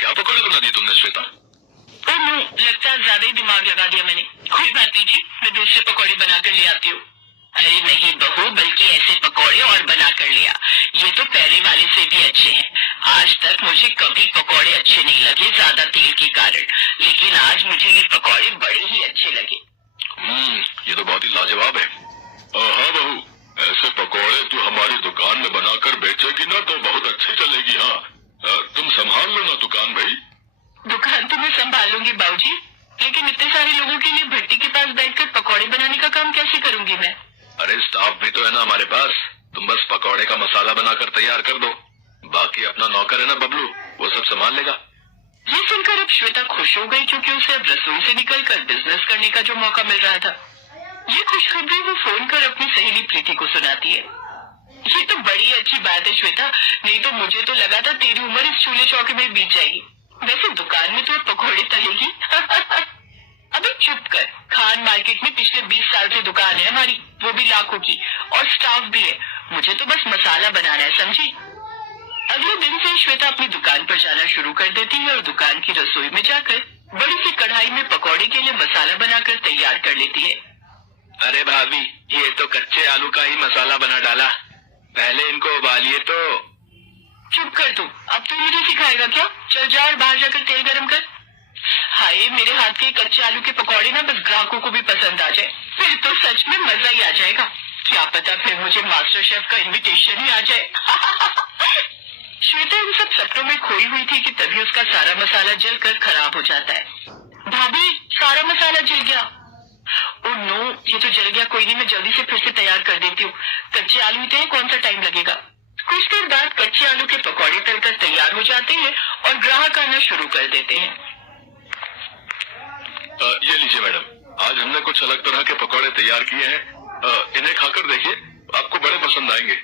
क्या पकौड़े बना दिए तुमने श्वेता? ओह नो, लगता है ज्यादा ही दिमाग लगा दिया मैंने। कोई बात नहीं जी, मैं दूसरे पकौड़े बना कर ले आती हूँ। अरे नहीं बहू, बल्कि ऐसे पकौड़े और बना कर लिया। ये तो पहले वाले से भी अच्छे हैं। आज तक मुझे कभी पकौड़े अच्छे नहीं लगे ज्यादा तेल के कारण, लेकिन आज मुझे ये पकौड़े बड़े ही अच्छे लगे। ये तो बहुत ही लाजवाब है। हाँ बहू, ऐसे पकौड़े तू हमारी दुकान में बनाकर बेचेगी ना तो बहुत अच्छी चलेगी। हाँ, तुम संभाल लो ना दुकान भाई। दुकान तो मैं संभाल लूंगी बाबूजी, लेकिन इतने सारे लोगों के लिए भट्टी के पास बैठकर पकौड़े बनाने का काम कैसे करूंगी मैं? अरे स्टाफ भी तो है ना हमारे पास, तुम बस पकौड़े का मसाला बनाकर तैयार कर दो, बाकी अपना नौकर है ना बबलू, वो सब संभाल लेगा। ये सुनकर अब श्वेता खुश हो गई, क्योंकि उसे अब रसोई से निकलकर बिजनेस करने का जो मौका मिल रहा था। ये खुशखबरी वो फोन कर अपनी सहेली प्रीति को सुनाती है। ये तो बड़ी अच्छी बात है श्वेता, नहीं तो मुझे तो लगा था तेरी उम्र इस चूल्हे चौके में बीत जाएगी। वैसे दुकान में तो पकौड़े तलेगी। अबे चुप कर, खान मार्केट में पिछले 20 साल से दुकान है हमारी, वो भी लाखों की, और स्टाफ भी है। मुझे तो बस मसाला बनाना है, समझी? अगले दिन से श्वेता अपनी दुकान पर जाना शुरू कर देती है और दुकान की रसोई में जाकर बड़ी सी कढ़ाई में पकौड़े के लिए मसाला बनाकर तैयार कर लेती है। अरे भाभी, ये तो कच्चे आलू का ही मसाला बना डाला, पहले इनको उबालिए तो। चुप कर तू, अब तू मुझे सिखाएगा क्या? चल जा और बाहर जाकर तेल गरम कर। हाय, मेरे हाथ के कच्चे आलू के पकौड़े ना बस ग्राहकों को भी पसंद आ जाए, फिर तो सच में मजा ही आ जाएगा। क्या पता फिर मुझे मास्टर शेफ का इनविटेशन ही आ जाए। श्वेता इन सब सपनों में खोई हुई थी कि तभी उसका सारा मसाला जलकर खराब हो जाता है। भाभी, सारा मसाला जल गया। ओह नो, ये तो जल गया। कोई नहीं, मैं जल्दी से फिर से तैयार कर देती हूँ। कच्चे आलू ही तो हैं, कौन सा टाइम लगेगा। कुछ देर बाद कच्चे आलू के पकौड़े तलकर तैयार हो जाते हैं और ग्राहक आना शुरू कर देते हैं। ये लीजिए मैडम, आज हमने कुछ अलग तरह के पकौड़े तैयार किए हैं, इन्हें खाकर देखिए, आपको बड़े पसंद आएंगे।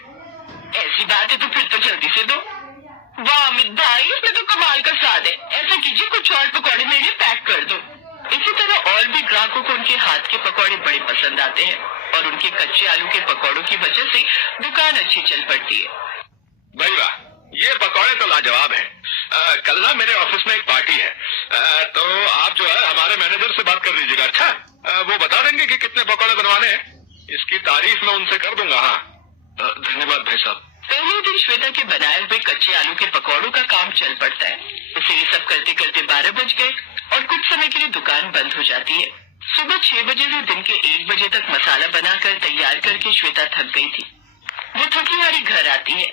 ऐसी बात है तो फिर तो जल्दी से दो। वाह अमित भाई, इसमें तो कमाल का स्वाद है। ऐसा कीजिए, कुछ और पकौड़े मेरे लिए पैक कर दो। इसी तरह और भी ग्राहकों को उनके हाथ के पकौड़े बड़े पसंद आते हैं और उनके कच्चे आलू के पकौड़ों की वजह से दुकान अच्छी चल पड़ती है। भाई वाह, ये पकौड़े तो लाजवाब हैं। कल ना मेरे ऑफिस में एक पार्टी है, तो आप जो है हमारे मैनेजर से बात कर लीजिएगा। अच्छा, वो बता देंगे कि कितने पकौड़े बनवाने हैं, इसकी तारीफ मैं उनसे कर दूंगा। हाँ, धन्यवाद भाई साहब। पहले दिन श्वेता के बनाए हुए कच्चे आलू के पकौड़ों का काम चल पड़ता है। उसे ये सब करते करते 12 बज गए और कुछ समय के लिए दुकान बंद हो जाती है। सुबह 6 बजे से दिन के 1 बजे तक मसाला बनाकर तैयार करके श्वेता थक गई थी। वो थकी हारी घर आती है।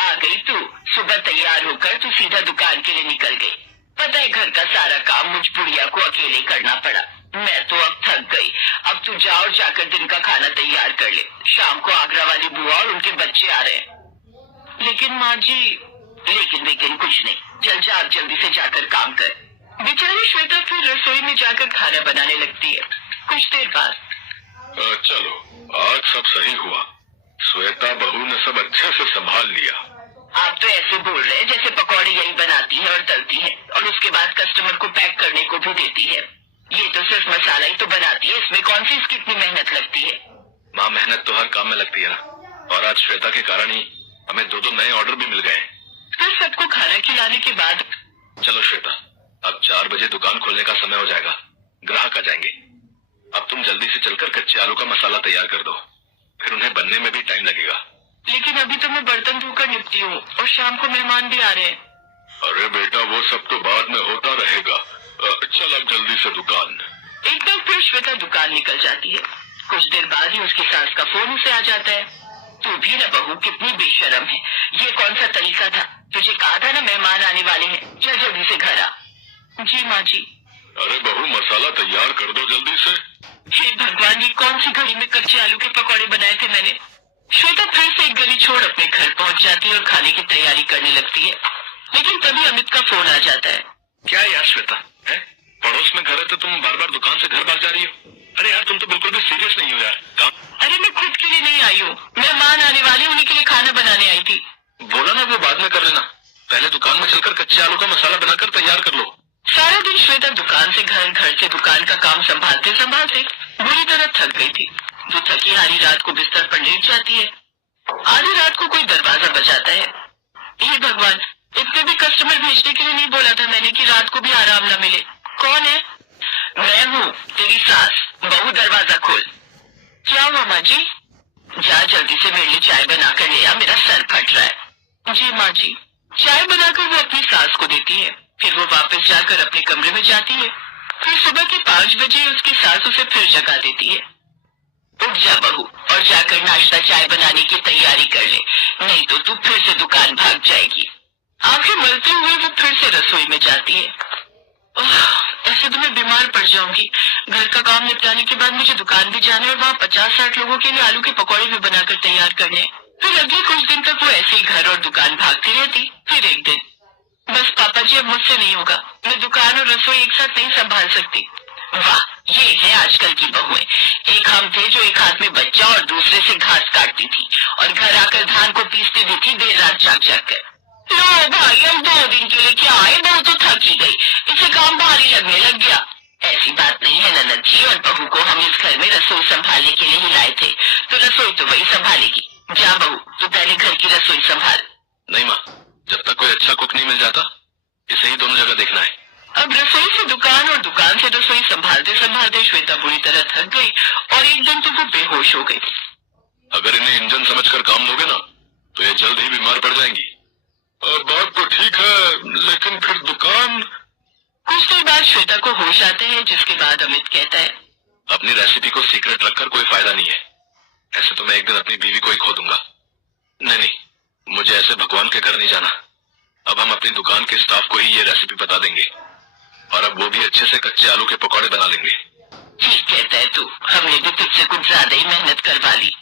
आ गई तू, सुबह तैयार होकर तू सीधा दुकान के लिए निकल गई। पता है घर का सारा काम मुझ बुढ़िया को अकेले करना पड़ा। मैं तो अब थक गई। अब तू जा और जाकर दिन का खाना तैयार कर ले, शाम को आगरा वाली बुआ और उनके बच्चे आ रहे हैं। लेकिन माँ जी, लेकिन कुछ नहीं, चल जा, अब जल्दी से जाकर काम कर। बेचारी श्वेता फिर रसोई में जाकर खाना बनाने लगती है। कुछ देर बाद चलो, आज सब सही हुआ, श्वेता बहू ने सब अच्छे से संभाल लिया। आप तो ऐसे बोल रहे हैं जैसे पकौड़े यही बनाती है और तलती है और उसके बाद कस्टमर को पैक करने को भी देती है। ये तो सिर्फ मसाला ही तो बनाती है, इसमें कौन सी इसकी इतनी मेहनत लगती है। माँ, मेहनत तो हर काम में लगती है ना, और आज श्वेता के कारण ही हमें 2 नए ऑर्डर भी मिल गए। फिर सबको खाना खिलाने के बाद चलो श्वेता, अब 4 बजे दुकान खोलने का समय हो जाएगा, ग्राहक आ जाएंगे। अब तुम जल्दी से चलकर कच्चे आलू का मसाला तैयार कर दो, फिर उन्हें बनने में भी टाइम लगेगा। लेकिन अभी तो मैं बर्तन धोकर निपटी हूँ और शाम को मेहमान भी आ रहे हैं। अरे बेटा, वो सब तो बाद में होता रहेगा, चल अब जल्दी से दुकान। एक बार फिर श्वेता दुकान निकल जाती है। कुछ देर बाद ही उसकी सास का फोन उसे आ जाता है। तू भी ना बहू, कितनी बेशर्म है, ये कौन सा तरीका था? तुझे कहा था ना मेहमान आने वाले हैं, चल जल्दी से घर आ। जी माँ जी। अरे बहू, मसाला तैयार कर दो जल्दी से। हे भगवान, ये कौन सी घड़ी में कच्चे आलू के पकौड़े बनाए थे मैंने। श्वेता फिर से एक गली छोड़ अपने घर पहुंच जाती है और खाने की तैयारी करने लगती है। लेकिन तभी अमित का फोन आ जाता है। क्या यार श्वेता, है पड़ोस में घर है तो तुम बार बार दुकान से घर भाग जा रही हो? अरे यार, तुम तो बिल्कुल भी सीरियस नहीं हो यार। अरे मैं खुद के लिए नहीं आई हूँ, मेहमान आने वाले, उन्हीं के लिए खाना बनाने आई थी। बोला ना वो बाद में कर लेना, पहले दुकान में चलकर कच्चे आलू का मसाला बनाकर तैयार कर लो। सारा दिन श्वेता दुकान से घर, घर से दुकान का काम संभालते संभालते बुरी तरह थक गई थी। वो थकी हारी रात को बिस्तर पर लेट जाती है। आधी रात को कोई दरवाजा बजाता है। हे भगवान, इतने भी कस्टमर भेजने के लिए नहीं बोला था मैंने कि रात को भी आराम न मिले? कौन है? मैं हूँ, तेरी सास। बहू, दरवाजा खोल। क्या हुआ माँ जी? जा जल्दी से मेरे लिए चाय बनाकर ले आ, मेरा सर फट रहा है। जी माँ जी। चाय बनाकर वो अपनी सास को देती है, फिर वो वापस जाकर अपने कमरे में जाती है। फिर सुबह के 5 बजे उसकी सास उसे फिर जगा देती है। उठ जा बहू और जाकर नाश्ता चाय बनाने की तैयारी कर ले, नहीं तो तू फिर से दुकान भाग जाएगी। आंखें मलते हुए वो फिर से रसोई में जाती है। ऐसे तो मैं बीमार पड़ जाऊंगी। घर का काम निपटाने के बाद मुझे दुकान भी जाना है और वहाँ 50-60 लोगों के लिए आलू के पकौड़े भी बनाकर तैयार करने। फिर अगले कुछ दिन तक वो ऐसे ही घर और दुकान भागती रहती। फिर एक दिन, बस पापा जी अब मुझसे नहीं होगा, मैं दुकान और रसोई एक साथ नहीं संभाल सकती। वाह, ये है आजकल की बहुएं। एक हम थे जो एक हाथ में बच्चा और दूसरे से घास काटती थी और घर आकर धान को पीसती भी थी देर रात जाग जाग कर। लो भाई, हम 2 दिन के लिए क्या आए, बहू तो थकी गई, इसे काम भारी लगने लग गया। ऐसी बात नहीं है ननद जी, और बहू को हम इस घर में रसोई संभालने के लिए ही लाए थे, तो रसोई तो वही संभालेगी। जा बहू, तू पहले घर की रसोई संभाल। नहीं माँ, जब तक कोई अच्छा कुक नहीं मिल जाता, इसे ही दोनों जगह देखना है। अब रसोई से दुकान और दुकान से रसोई संभालते संभालते श्वेता बुरी तरह थक गई और एक दिन तो वो बेहोश हो गई। अगर इन्हें इंजन समझकर काम लोगे ना, तो ये जल्द ही बीमार पड़ जाएंगी। और बात तो ठीक है, लेकिन फिर दुकान। कुछ देर बाद श्वेता को होश आते हैं, जिसके बाद अमित कहता है, अपनी रेसिपी को सीक्रेट रखकर कोई फायदा नहीं है। ऐसे तो मैं एक दिन अपनी बीवी को ही खो दूंगा। नहीं नहीं, मुझे ऐसे भगवान के घर नहीं जाना। अब हम अपनी दुकान के स्टाफ को ही ये रेसिपी बता देंगे, और अब वो भी अच्छे से कच्चे आलू के पकौड़े बना लेंगे। ठीक कहता है तू, हमने भी तुझसे कुछ ज्यादा ही मेहनत करवा ली।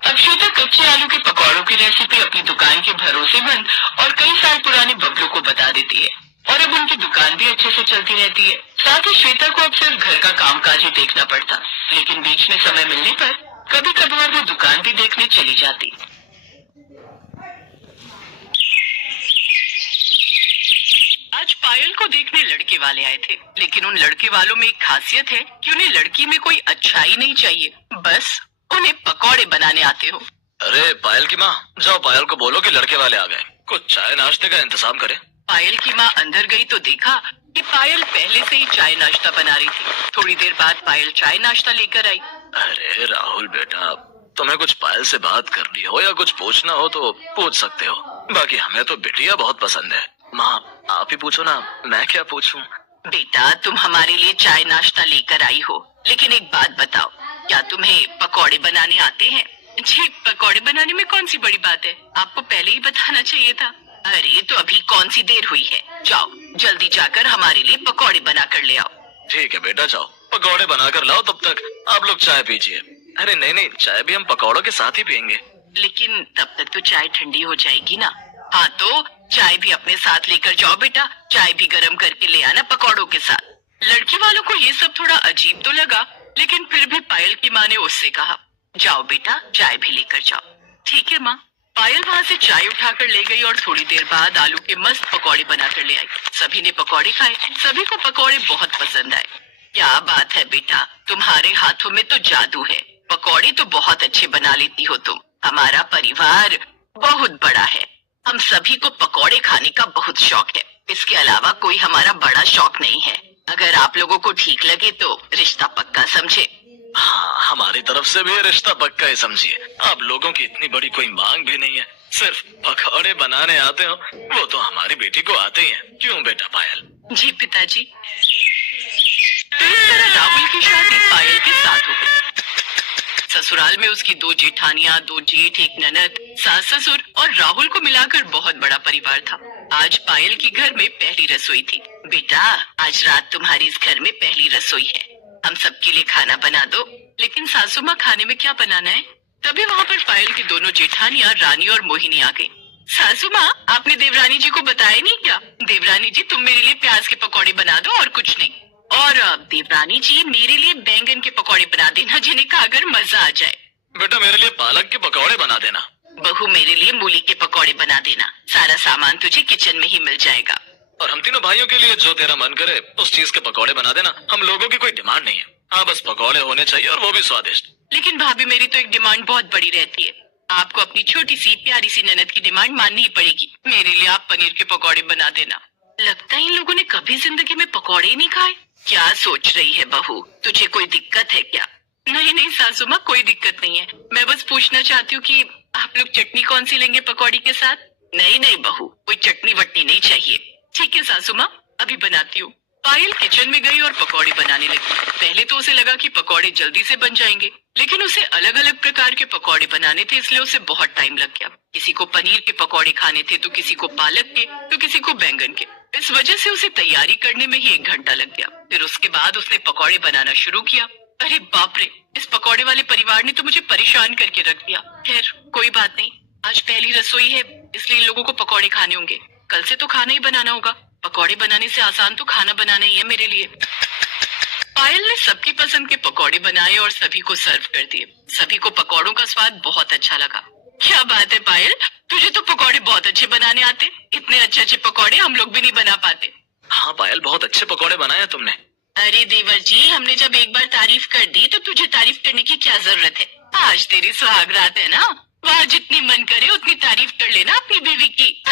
अब श्वेता कच्चे आलू के पकौड़ों की रेसिपी अपनी दुकान के भरोसेमंद और कई साल पुराने बबलू को बता देती है, और अब उनकी दुकान भी अच्छे से चलती रहती है। साथ ही श्वेता को अब सिर्फ घर का कामकाज ही देखना पड़ता, लेकिन बीच में समय मिलने पर कभी कभार वो दुकान भी देखने चली जाती। आज पायल को देखने लड़के वाले आए थे, लेकिन उन लड़के वालों में एक खासियत है कि उन्हें लड़की में कोई अच्छाई नहीं चाहिए, बस उन्हें पकौड़े बनाने आते हो। अरे पायल की माँ, जाओ पायल को बोलो कि लड़के वाले आ गए, कुछ चाय नाश्ते का इंतजाम करे। पायल की माँ अंदर गई तो देखा कि पायल पहले से ही चाय नाश्ता बना रही थी। थोड़ी देर बाद पायल चाय नाश्ता लेकर आई। अरे राहुल बेटा, तुम्हें कुछ पायल से बात करनी हो या कुछ पूछना हो तो पूछ सकते हो, बाकी हमें तो बिटिया बहुत पसंद है। माँ आप ही पूछो ना, मैं क्या पूछूं? बेटा, तुम हमारे लिए चाय नाश्ता लेकर आई हो, लेकिन एक बात बताओ, क्या तुम्हें पकौड़े बनाने आते हैं? जी, पकौड़े बनाने में कौन सी बड़ी बात है, आपको पहले ही बताना चाहिए था। अरे तो अभी कौन सी देर हुई है, जाओ जल्दी जाकर हमारे लिए पकौड़े बना कर ले आओ। ठीक है बेटा, जाओ पकौड़े बनाकर लाओ, तब तक आप लोग चाय पीजिए। अरे नहीं नहीं, चाय भी हम पकौड़ों के साथ ही पियेंगे। लेकिन तब तक तो चाय ठंडी हो जाएगी ना। हाँ तो चाय भी अपने साथ लेकर जाओ बेटा, चाय भी गर्म करके ले आना पकौड़ों के साथ। लड़के वालों को ये सब थोड़ा अजीब तो लगा, लेकिन फिर भी पायल की माँ ने उससे कहा, जाओ बेटा चाय भी लेकर जाओ। ठीक है माँ। पायल वहाँ से चाय उठाकर ले गई और थोड़ी देर बाद आलू के मस्त पकौड़े बनाकर ले आई। सभी ने पकौड़े खाए, सभी को पकौड़े बहुत पसंद आए। क्या बात है बेटा, तुम्हारे हाथों में तो जादू है, पकौड़े तो बहुत अच्छे बना लेती हो तुम। हमारा परिवार बहुत बड़ा है, हम सभी को पकौड़े खाने का बहुत शौक है, इसके अलावा कोई हमारा बड़ा शौक नहीं है। अगर आप लोगों को ठीक लगे तो रिश्ता पक्का समझे। हाँ, हमारी तरफ से भी रिश्ता पक्का ही समझिए। आप लोगों की इतनी बड़ी कोई मांग भी नहीं है, सिर्फ पकौड़े बनाने आते हो, वो तो हमारी बेटी को आते ही हैं। क्यों बेटा पायल? जी पिताजी। तो इस तरह राहुल की शादी पायल के साथ हो गई। ससुराल में उसकी 2 जेठानियां, 2 जेठ, एक ननद, सास ससुर और राहुल को मिलाकर बहुत बड़ा परिवार था। आज पायल के घर में पहली रसोई थी। बेटा, आज रात तुम्हारी इस घर में पहली रसोई है, हम सबके लिए खाना बना दो। लेकिन सासू माँ, खाने में क्या बनाना है? तभी वहाँ पर पायल की दोनों जेठानियां रानी और मोहिनी आ गई। सासू माँ, आपने देवरानी जी को बताया नहीं क्या? देवरानी जी, तुम मेरे लिए प्याज के पकौड़े बना दो और कुछ नहीं। और देवरानी जी, मेरे लिए बैंगन के पकौड़े बना देना, जिन्हें खाकर मजा आ जाए। बेटा मेरे लिए पालक के पकौड़े बना देना। बहू, मेरे लिए मूली के पकौड़े बना देना, सारा सामान तुझे किचन में ही मिल जाएगा। और हम तीनों भाइयों के लिए जो तेरा मन करे उस चीज के पकौड़े बना देना, हम लोगों की कोई डिमांड नहीं है। हाँ, बस पकौड़े होने चाहिए और वो भी स्वादिष्ट। लेकिन भाभी, मेरी तो एक डिमांड बहुत बड़ी रहती है। आपको अपनी छोटी सी प्यारी सी ननद की डिमांड माननी ही पड़ेगी। मेरे लिए आप पनीर के पकौड़े बना देना। लगता है इन लोगों ने कभी जिंदगी में पकौड़े ही नहीं खाए। क्या सोच रही है बहू, तुझे कोई दिक्कत है क्या? नहीं नहीं सासू माँ, कोई दिक्कत नहीं है। मैं बस पूछना चाहती हूँ कि आप लोग चटनी कौन सी लेंगे पकौड़ी के साथ? नहीं नहीं बहू, कोई चटनी वटनी नहीं चाहिए। ठीक है सासू माँ, अभी बनाती हूँ। पायल किचन में गई और पकौड़े बनाने लगी। पहले तो उसे लगा कि पकौड़े जल्दी से बन जाएंगे, लेकिन उसे अलग अलग प्रकार के पकौड़े बनाने थे, इसलिए उसे बहुत टाइम लग गया। किसी को पनीर के पकौड़े खाने थे, तो किसी को पालक के, तो किसी को बैंगन के। इस वजह से उसे तैयारी करने में ही 1 घंटा लग गया। फिर उसके बाद उसने पकौड़े बनाना शुरू किया। अरे बाप रे, इस पकौड़े वाले परिवार ने तो मुझे परेशान करके रख दिया। खैर कोई बात नहीं, आज पहली रसोई है, इसलिए इन लोगों को पकौड़े खाने होंगे। कल से तो खाना ही बनाना होगा। पकौड़े बनाने से आसान तो खाना बनाना ही है मेरे लिए। पायल ने सबकी पसंद के पकौड़े बनाए और सभी को सर्व कर दिए। सभी को पकौड़ों का स्वाद बहुत अच्छा लगा। क्या बात है पायल, तुझे तो पकौड़े बहुत अच्छे बनाने आते। इतने अच्छे अच्छे पकौड़े हम लोग भी नहीं बना पाते। हाँ पायल, बहुत अच्छे पकौड़े बनाए हैं तुमने। अरे देवर जी, हमने जब एक बार तारीफ कर दी तो तुझे तारीफ करने की क्या जरूरत है? आज तेरी सुहागरात है ना, वहाँ जितनी मन करे उतनी तारीफ कर लेना अपनी बीवी की।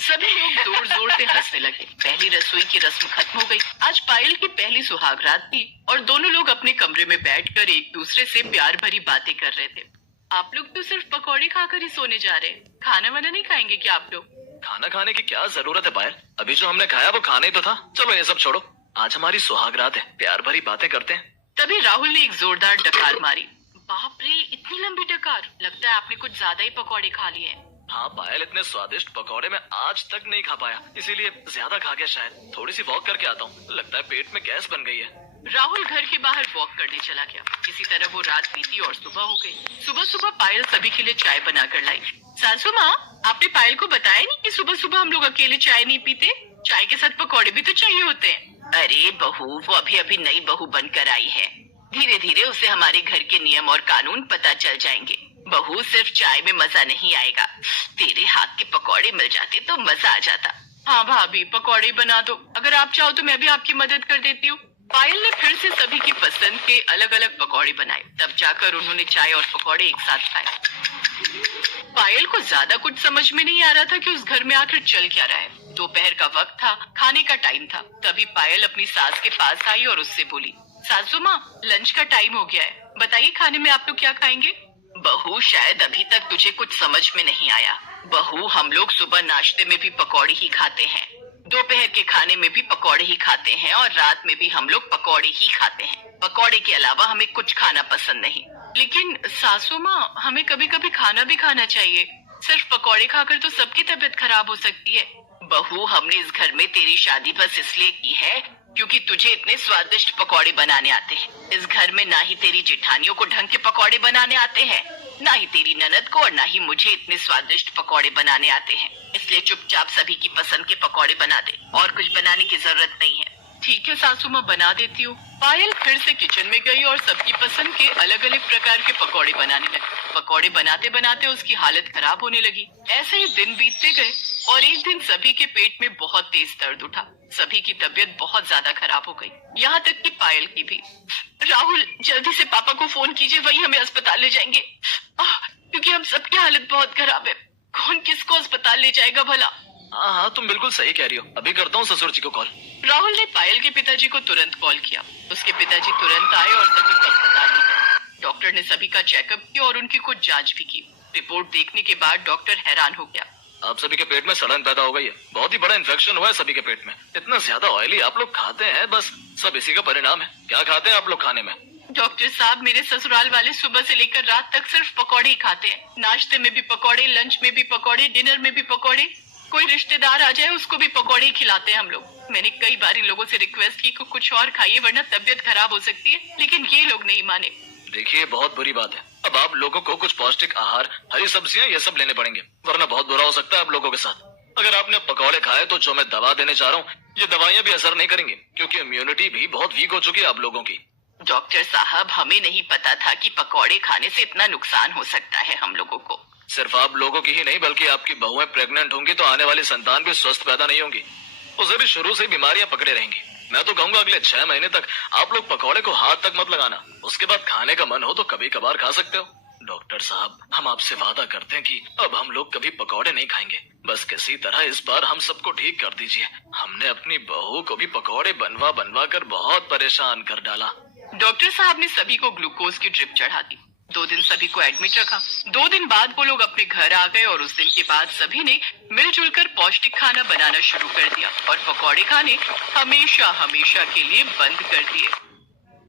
सभी लोग जोर जोर से हंसने लगे। पहली रसोई की रस्म खत्म हो गई। आज पायल की पहली सुहागरात थी और दोनों लोग अपने कमरे में बैठकर एक दूसरे से प्यार भरी बातें कर रहे थे। आप लोग तो सिर्फ पकौड़े खाकर ही सोने जा रहे हैं, खाना वाना नहीं खाएंगे क्या आप लोग? खाना खाने की क्या जरूरत है पायल, अभी जो हमने खाया वो खाना ही तो था। चलो ये सब छोड़ो, आज हमारी सुहागरात है, प्यार भरी बातें करते हैं। तभी राहुल ने एक जोरदार डकार मारी। बाप रे, इतनी लंबी डकार! लगता है आपने कुछ ज्यादा ही पकौड़े खा लिए हैं। हाँ पायल, इतने स्वादिष्ट पकौड़े मैं आज तक नहीं खा पाया, इसीलिए ज्यादा खा गया शायद। थोड़ी सी वॉक करके आता हूँ, लगता है पेट में गैस बन गई है। राहुल घर के बाहर वॉक करने चला गया। किसी तरह वो रात बीती और सुबह हो गई। सुबह सुबह पायल सभी के लिए चाय बनाकर लाई। सासू माँ, आपने पायल को बताया नहीं कि सुबह सुबह हम लोग अकेले चाय नहीं पीते, चाय के साथ पकौड़े भी तो चाहिए होते हैं। अरे बहू, वो अभी अभी नई बहू बनकर आई है, धीरे धीरे उसे हमारे घर के नियम और कानून पता चल जाएंगे। बहू, सिर्फ चाय में मजा नहीं आएगा, तेरे हाथ के पकौड़े मिल जाते तो मजा आ जाता। हाँ भाभी, पकौड़े बना दो, अगर आप चाहो तो मैं भी आपकी मदद कर देती हूँ। पायल ने फिर से सभी की पसंद के अलग अलग पकौड़े बनाए। तब जाकर उन्होंने चाय और पकौड़े एक साथ खाए। पायल को ज्यादा कुछ समझ में नहीं आ रहा था कि उस घर में आखिर चल क्या रहा है। दोपहर का वक्त था, खाने का टाइम था। तभी पायल अपनी सास के पास आई और उससे बोली, सासू माँ, लंच का टाइम हो गया है, बताइए खाने में आप लोग क्या खाएंगे? बहू, शायद अभी तक तुझे कुछ समझ में नहीं आया। बहू, हम लोग सुबह नाश्ते में भी पकौड़े ही खाते हैं, दोपहर के खाने में भी पकौड़े ही खाते हैं और रात में भी हम लोग पकौड़े ही खाते हैं। पकौड़े के अलावा हमें कुछ खाना पसंद नहीं। लेकिन सासू माँ, हमें कभी कभी खाना भी खाना चाहिए। सिर्फ पकौड़े खाकर तो सबकी तबीयत खराब हो सकती है। बहू, हमने इस घर में तेरी शादी बस इसलिए की है क्योंकि तुझे इतने स्वादिष्ट पकौड़े बनाने आते हैं। इस घर में ना ही तेरी जेठानियों को ढंग के पकौड़े बनाने आते हैं, ना ही तेरी ननद को और ना ही मुझे इतने स्वादिष्ट पकौड़े बनाने आते हैं। इसलिए चुपचाप सभी की पसंद के पकौड़े बना दे, और कुछ बनाने की जरूरत नहीं है। ठीक है सासू माँ, बना देती हूँ। पायल फिर से किचन में गई और सबकी पसंद के अलग अलग प्रकार के पकौड़े बनाने लगी। पकौड़े बनाते बनाते उसकी हालत खराब होने लगी। ऐसे ही दिन बीतते गए और एक दिन सभी के पेट में बहुत तेज दर्द उठा। सभी की तबीयत बहुत ज्यादा खराब हो गई, यहाँ तक कि पायल की भी। राहुल, जल्दी से पापा को फोन कीजिए, वही हमें अस्पताल ले जाएंगे। क्योंकि हम सबकी हालत बहुत खराब है। कौन किसको अस्पताल ले जाएगा भला? हाँ हाँ, तुम बिल्कुल सही कह रही हो, अभी करता हूँ ससुर जी को कॉल। राहुल ने पायल के पिताजी को तुरंत कॉल किया। उसके पिताजी तुरंत आए और सभी को अस्पताल ले गए। डॉक्टर ने सभी का चेकअप किया और उनकी कुछ जांच भी की। रिपोर्ट देखने के बाद डॉक्टर हैरान हो गया। आप सभी के पेट में सड़न पैदा हो गई है, बहुत ही बड़ा इन्फेक्शन हुआ है सभी के पेट में। इतना ज्यादा ऑयली आप लोग खाते हैं, बस सब इसी का परिणाम है। क्या खाते हैं आप लोग खाने में? डॉक्टर साहब, मेरे ससुराल वाले सुबह से लेकर रात तक सिर्फ पकौड़े ही खाते हैं। नाश्ते में भी पकौड़े, लंच में भी पकौड़े, डिनर में भी पकौड़े। कोई रिश्तेदार आ जाए उसको भी पकौड़े ही खिलाते हैं हम लोग। मैंने कई बार इन लोगों से रिक्वेस्ट की कि कुछ और खाइए वरना तबीयत खराब हो सकती है, लेकिन ये लोग नहीं माने। देखिए, बहुत बुरी बात है। अब आप लोगों को कुछ पौष्टिक आहार, हरी सब्जियां, ये सब लेने पड़ेंगे, वरना बहुत बुरा हो सकता है आप लोगों के साथ। अगर आपने पकौड़े खाए तो जो मैं दवा देने चाह रहा हूँ, ये दवाइयाँ भी असर नहीं करेंगी, क्योंकि इम्यूनिटी भी बहुत वीक हो चुकी है आप लोगों की। डॉक्टर साहब, हमें नहीं पता था कि पकौड़े खाने से इतना नुकसान हो सकता है हम लोगों को। सिर्फ आप लोगों की ही नहीं, बल्कि आपकी बहुएं प्रेग्नेंट होंगी तो आने वाली संतान भी स्वस्थ पैदा नहीं होंगी, उसे भी शुरू से बीमारियां पकड़े रहेंगी। मैं तो कहूंगा अगले 6 महीने तक आप लोग पकौड़े को हाथ तक मत लगाना। उसके बाद खाने का मन हो तो कभी कभार खा सकते हो। डॉक्टर साहब, हम आपसे वादा करते हैं कि अब हम लोग कभी पकौड़े नहीं खाएंगे। बस किसी तरह इस बार हम सबको ठीक कर दीजिए। हमने अपनी बहू को भी पकौड़े बनवा बनवा कर बहुत परेशान कर डाला। डॉक्टर साहब ने सभी को ग्लूकोज की ड्रिप चढ़ा दी। 2 दिन सभी को एडमिट रखा। 2 दिन बाद वो लोग अपने घर आ गए और उस दिन के बाद सभी ने मिलजुल कर पौष्टिक खाना बनाना शुरू कर दिया और पकौड़े खाने हमेशा हमेशा के लिए बंद कर दिए।